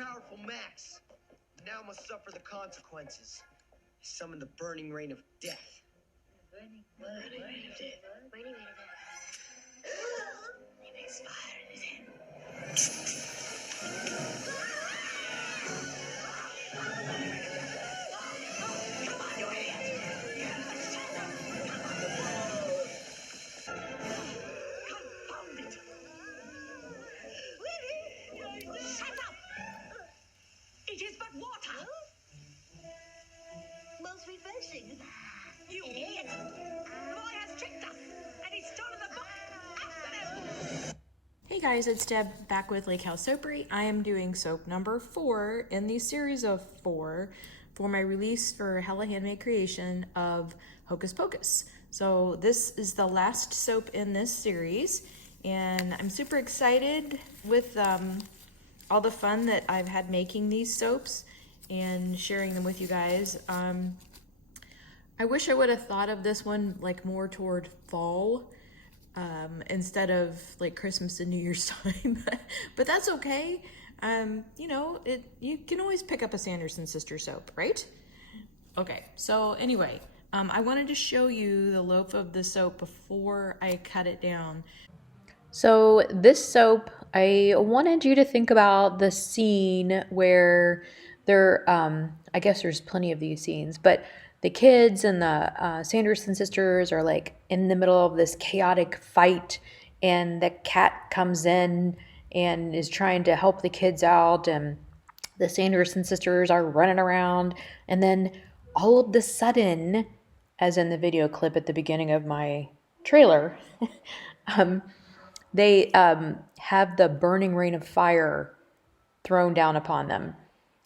powerful Max. Now must suffer the consequences. Summon the burning rain of death. Burning rain of death. Burning rain of death. He makes fire in his hand. Come on, you idiot! Confound it! Shut up! It is but water! Most refreshing. You idiot! The boy has tricked us, and he's stolen the book! After them! Hey guys, it's Deb back with Lake House Soapery. I am doing soap number 4 in the series of 4 for my release for Hella Handmade Creation of Hocus Pocus. So this is the last soap in this series, and I'm super excited with all the fun that I've had making these soaps and sharing them with you guys. I wish I would have thought of this one like more toward fall instead of like Christmas and New Year's time, but that's okay. You know, you can always pick up a Sanderson sister soap, right? Okay, so anyway, I wanted to show you the loaf of the soap before I cut it down. So this soap, I wanted you to think about the scene where there, I guess there's plenty of these scenes, but the kids and the Sanderson sisters are like in the middle of this chaotic fight, and the cat comes in and is trying to help the kids out, and the Sanderson sisters are running around, and then all of the sudden, as in the video clip at the beginning of my trailer, they have the burning rain of fire thrown down upon them.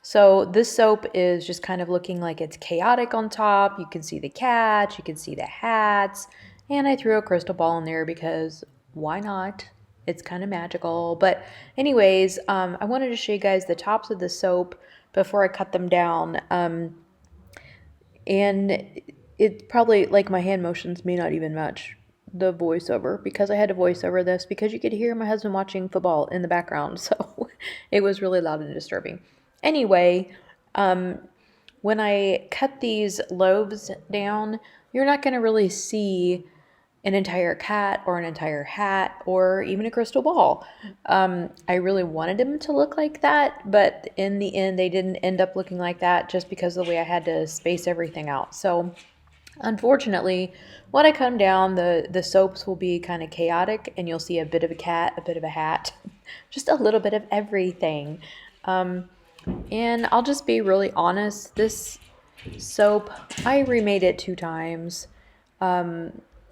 So this soap is just kind of looking like it's chaotic on top. You can see the cats, you can see the hats, and I threw a crystal ball in there because why not? It's kind of magical. But anyways, I wanted to show you guys the tops of the soap before I cut them down. And it probably, like, my hand motions may not even match the voiceover because I had to voice over this because you could hear my husband watching football in the background. So it was really loud and disturbing. Anyway, when I cut these loaves down, you're not going to really see an entire cat or an entire hat or even a crystal ball. I really wanted them to look like that, but in the end, they didn't end up looking like that just because of the way I had to space everything out. So unfortunately, when I come down, the soaps will be kind of chaotic, and you'll see a bit of a cat, a bit of a hat, just a little bit of everything. And I'll just be really honest, this soap, I remade it 2 times.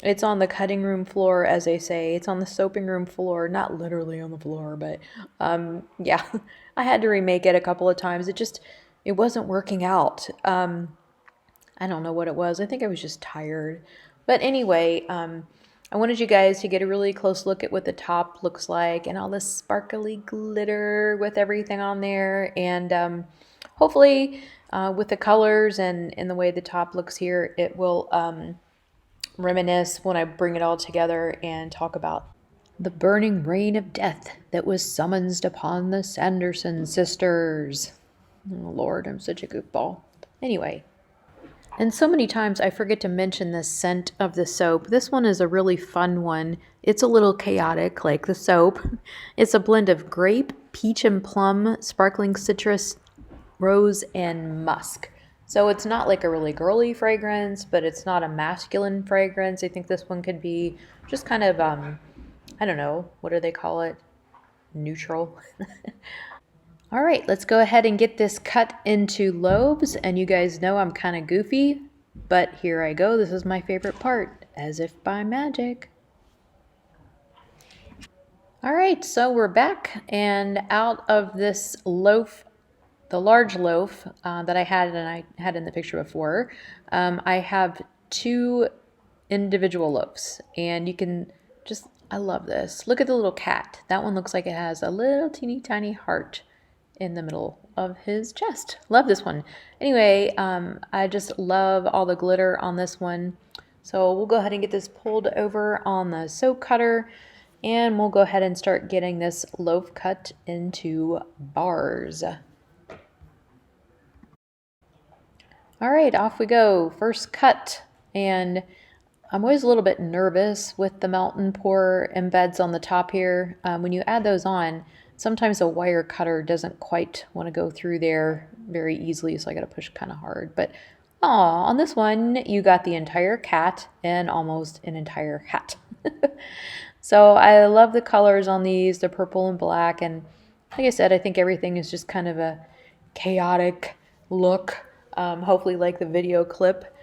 It's on the cutting room floor, as they say. It's on the soaping room floor, not literally on the floor, but yeah, I had to remake it a couple of times. It wasn't working out. I don't know what it was. I think I was just tired. But anyway, I wanted you guys to get a really close look at what the top looks like and all the sparkly glitter with everything on there. And hopefully with the colors and the way the top looks here, it will reminisce when I bring it all together and talk about the burning rain of death that was summoned upon the Sanderson sisters. Oh, Lord, I'm such a goofball. Anyway. And so many times I forget to mention the scent of the soap. This one is a really fun one. It's a little chaotic like the soap. It's a blend of grape, peach and plum, sparkling citrus, rose, and musk. So it's not like a really girly fragrance, but it's not a masculine fragrance. I think this one could be just kind of, I don't know, what do they call it? Neutral. All right, let's go ahead and get this cut into lobes. And you guys know I'm kind of goofy, but here I go. This is my favorite part, as if by magic. All right, so we're back, and out of this loaf, the large loaf that I had in the picture before, I have 2 individual loaves, and you can just, I love this. Look at the little cat. That one looks like it has a little teeny tiny heart in the middle of his chest. Love this one. Anyway, I just love all the glitter on this one. So we'll go ahead and get this pulled over on the soap cutter. And we'll go ahead and start getting this loaf cut into bars. All right, off we go. First cut. And I'm always a little bit nervous with the melt and pour embeds on the top here. When you add those on, sometimes a wire cutter doesn't quite want to go through there very easily, so I got to push kind of hard. But on this one, you got the entire cat and almost an entire hat. So I love the colors on these, the purple and black. And like I said, I think everything is just kind of a chaotic look, hopefully like the video clip.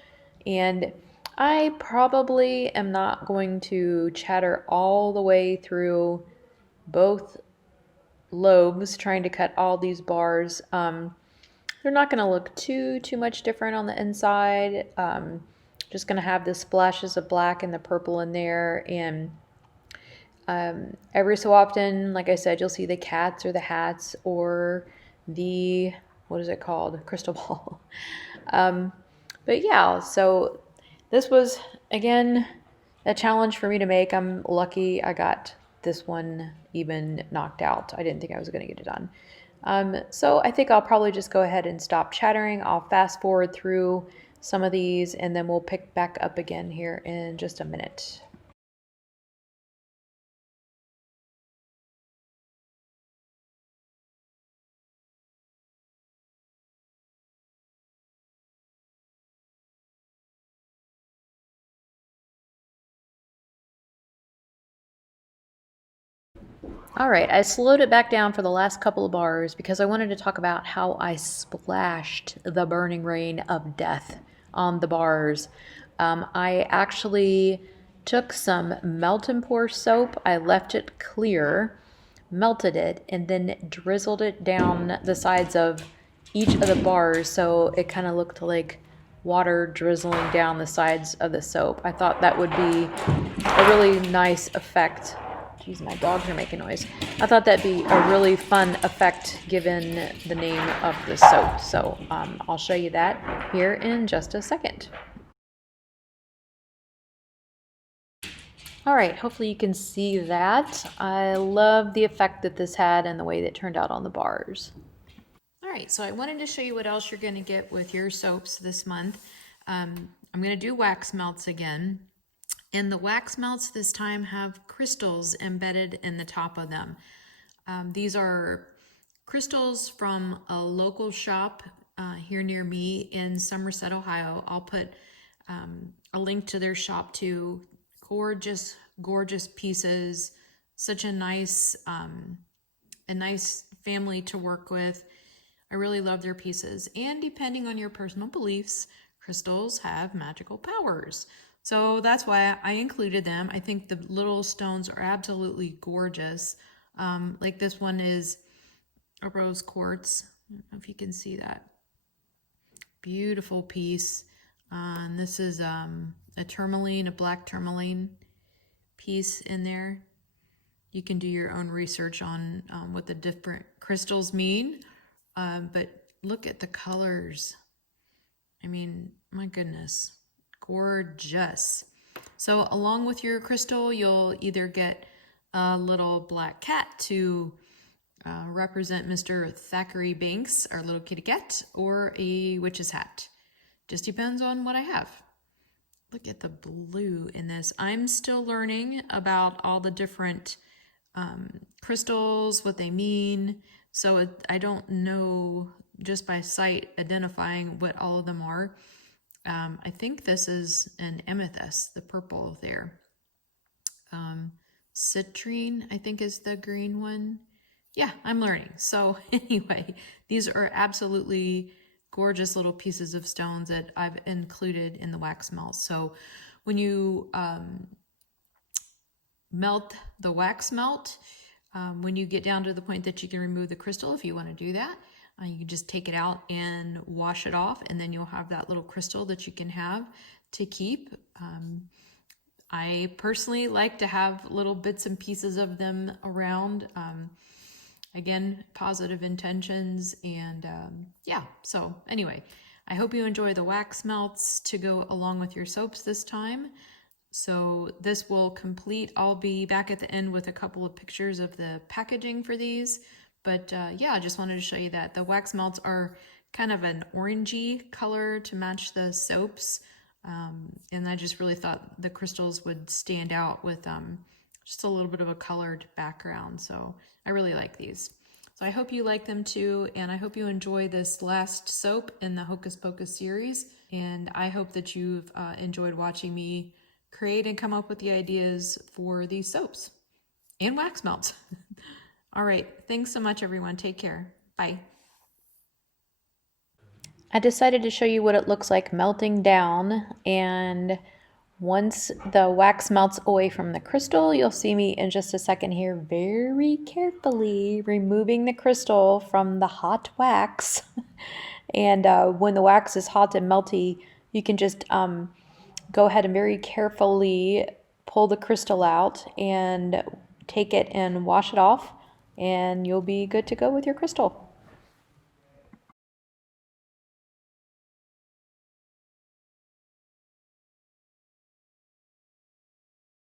And I probably am not going to chatter all the way through both lobes trying to cut all these bars. They're not going to look too much different on the inside. Just going to have the splashes of black and the purple in there. And every so often, like I said, you'll see the cats or the hats or the, what is it called? Crystal ball. But yeah, so this was, again, a challenge for me to make. I'm lucky I got this one even knocked out. I didn't think I was going to get it done. So I think I'll probably just go ahead and stop chattering. I'll fast forward through some of these and then we'll pick back up again here in just a minute. All right, I slowed it back down for the last couple of bars because I wanted to talk about how I splashed the burning rain of death on the bars. I actually took some melt and pour soap, I left it clear, melted it, and then drizzled it down the sides of each of the bars so it kind of looked like water drizzling down the sides of the soap. I thought that would be a really nice effect. Jeez, my dogs are making noise. I thought that'd be a really fun effect given the name of the soap. So I'll show you that here in just a second. All right, hopefully you can see that. I love the effect that this had and the way that it turned out on the bars. All right, so I wanted to show you what else you're going to get with your soaps this month. I'm going to do wax melts again. And the wax melts this time have crystals embedded in the top of them. These are crystals from a local shop here near me in Somerset, Ohio. I'll put a link to their shop too. Gorgeous, gorgeous pieces. Such a nice family to work with. I really love their pieces. And depending on your personal beliefs, crystals have magical powers. So that's why I included them. I think the little stones are absolutely gorgeous. Like this one is a rose quartz. I don't know if you can see that. Beautiful piece. And this is a tourmaline, a black tourmaline piece in there. You can do your own research on what the different crystals mean. But look at the colors. I mean, my goodness. Gorgeous. So along with your crystal, you'll either get a little black cat to represent Mr. Thackeray Banks, our little kitty cat, or a witch's hat. Just depends on what I have. Look at the blue in this. I'm still learning about all the different crystals, what they mean. So I don't know just by sight identifying what all of them are. I think this is an amethyst, the purple there. Citrine, I think, is the green one. Yeah, I'm learning. So anyway, these are absolutely gorgeous little pieces of stones that I've included in the wax melt. So when you melt the wax melt, when you get down to the point that you can remove the crystal, if you want to do that, you can just take it out and wash it off, and then you'll have that little crystal that you can have to keep. I personally like to have little bits and pieces of them around. Again, positive intentions, and yeah, so anyway, I hope you enjoy the wax melts to go along with your soaps this time. So this will complete. I'll be back at the end with a couple of pictures of the packaging for these. But yeah, I just wanted to show you that. The wax melts are kind of an orangey color to match the soaps. And I just really thought the crystals would stand out with just a little bit of a colored background. So I really like these. So I hope you like them too, and I hope you enjoy this last soap in the Hocus Pocus series. And I hope that you've enjoyed watching me create and come up with the ideas for these soaps and wax melts. All right, thanks so much, everyone. Take care. Bye. I decided to show you what it looks like melting down, and once the wax melts away from the crystal, you'll see me in just a second here very carefully removing the crystal from the hot wax. And when the wax is hot and melty, you can just go ahead and very carefully pull the crystal out and take it and wash it off, and you'll be good to go with your crystal.